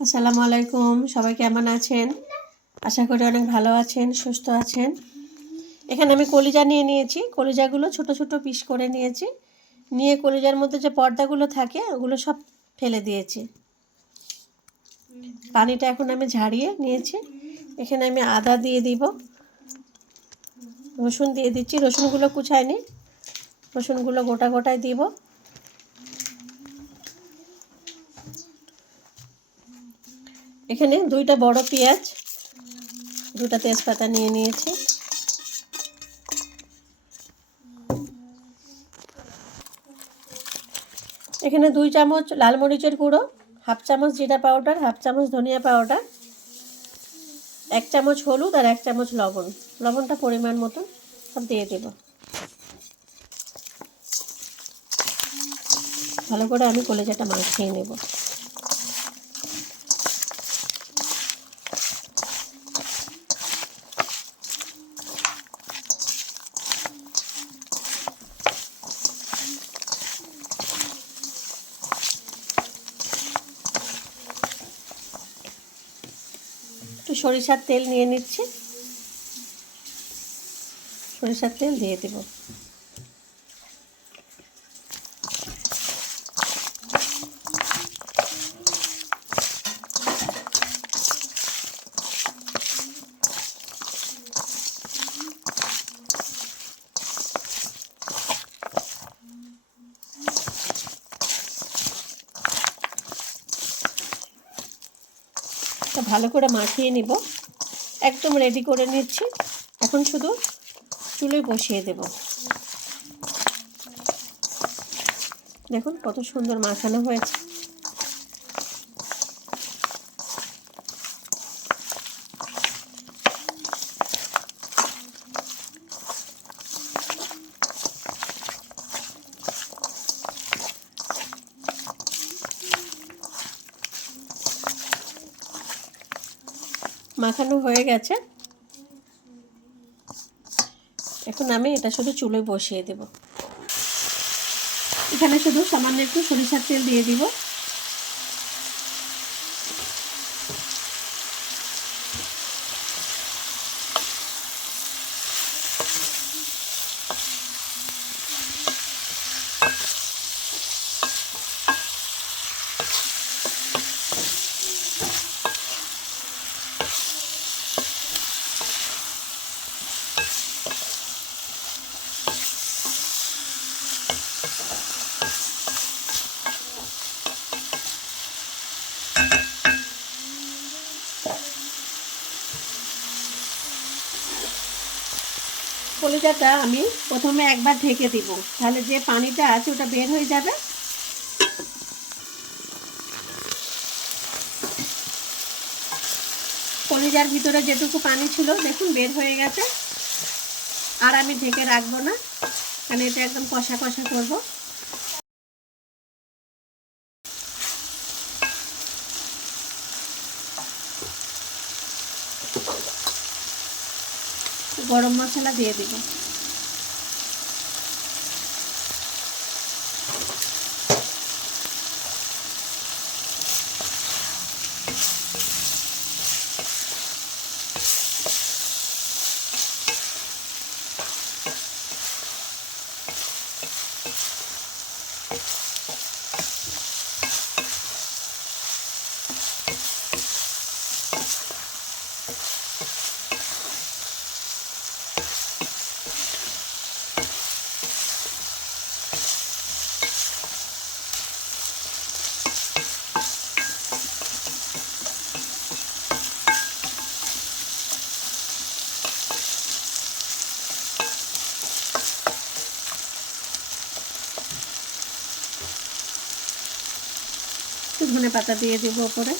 আসসালামু আলাইকুম, সবাই কেমন আছেন? আশা করি অনেক ভালো আছেন, সুস্থ আছেন। এখানে আমি কলিজা নিয়ে নিয়েছি। কলিজাগুলো ছোট ছোট পিস করে নিয়েছি। নিয়ে কলিজার মধ্যে যে পর্দাগুলো থাকে ওগুলো সব ফেলে দিয়েছি। পানিটা এখন আমি ঝাড়িয়ে নিয়েছি। এখানে আমি আদা দিয়ে দিব, রসুন দিয়ে দিচ্ছি। রসুনগুলো কুচাইনি, রসুনগুলো গোটা গোটাই দিব। এখানে দুইটা বড় পেঁয়াজ, দুটা তেজপাতা নিয়ে নিয়েছি। এখানে 2 চামচ লাল মরিচের গুঁড়ো, হাফ চামচ জিরা পাউডার, হাফ চামচ ধনিয়া পাউডার, 1 চামচ হলুদ আর 1 চামচ লবণ। লবণটা পরিমাণ মতন সব দিয়ে দেব। ভালো করে আমি কলিজাটা মাখিয়ে নেব। একটু সরিষার তেল নিয়ে নিচ্ছি, সরিষার তেল দিয়ে দেব। ভালো করে মাখিয়ে নিব, একদম রেডি করে নিচ্ছি। এখন শুধু চুলোয় বসিয়ে দেব। দেখুন কত সুন্দর মাখানো হয়েছে। মাখানো হয়ে গেছে। এখন আমি এটা শুধু চুলোয় বসিয়ে দেব। এখানে শুধু সামান্য একটু সরিষার তেল দিয়ে দিব। কলিজাটা আমি প্রথমে একবার ঢেকে দিব, তাহলে যে পানিটা আছে ওটা বের হয়ে যাবে। কলিজার ভিতরে যেটুকু পানি ছিল দেখুন বের হয়ে গেছে। আর আমি ঢেকে রাখবো না, কারণ এটা একদম কষা কষা করব। গরম মশলা দিয়ে দিব। একটু ধনে পাতা দিয়ে দেব উপরে।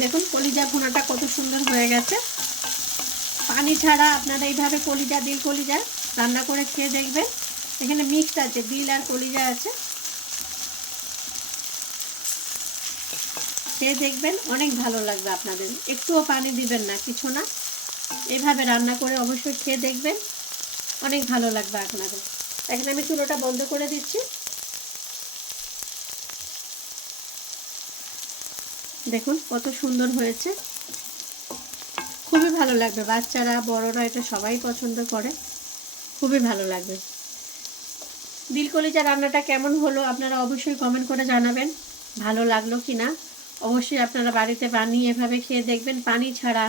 দেখুন কলিজা ভুনাটা কত সুন্দর হয়ে গেছে। পানি ছাড়া আপনারা এইভাবে কলিজা দিল কলিজা রান্না করে খেয়ে দেখবেন, এখানে মিক্স আছে, দিল আর কলিজা আছে। খেয়ে দেখবেন, অনেক ভালো লাগবে আপনাদের। একটুও পানি দিবেন না, কিছু না, এইভাবে রান্না করে অবশ্যই খেয়ে দেখবেন, অনেক ভালো লাগবে আপনাদের। এখানে আমি চুলোটা বন্ধ করে দিচ্ছি। দেখুন কত সুন্দর হয়েছে, খুবই ভালো লাগবে। বাচ্চারা বড়রা এটা সবাই পছন্দ করে, খুবই ভালো লাগবে। দিল কলিজা রান্নাটা কেমন হলো আপনারা অবশ্যই কমেন্ট করে জানাবেন, ভালো লাগলো কি না। অবশ্যই আপনারা বাড়িতে বানিয়ে এভাবে খেয়ে দেখবেন, পানি ছাড়া।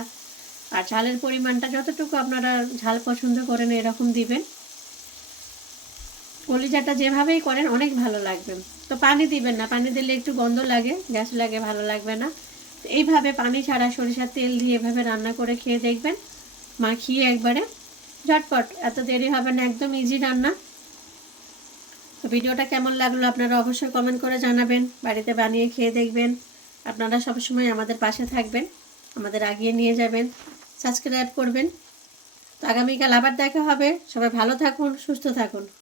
আর ঝালের পরিমাণটা যতটুকু আপনারা ঝাল পছন্দ করেন এরকম দিবেন। কলিজাটা যেভাবেই করেন অনেক ভালো লাগবে। তো পানি দিবেন না, পানি দিলে একটু গন্ধ লাগে, গ্যাস লাগে, ভালো লাগবে না। তো এইভাবে পানি ছাড়া সরিষার তেল দিয়ে এভাবে রান্না করে খেয়ে দেখবেন, মাখিয়ে একবারে ঝটপট, এত দেরি হবে না, একদম ইজি রান্না। তো ভিডিওটা কেমন লাগলো আপনারা অবশ্যই কমেন্ট করে জানাবেন, বাড়িতে বানিয়ে খেয়ে দেখবেন। আপনারা সবসময় আমাদের পাশে থাকবেন, আমাদের এগিয়ে নিয়ে যাবেন, সাবস্ক্রাইব করবেন। তো আগামীকাল আবার দেখা হবে। সবাই ভালো থাকুন, সুস্থ থাকুন।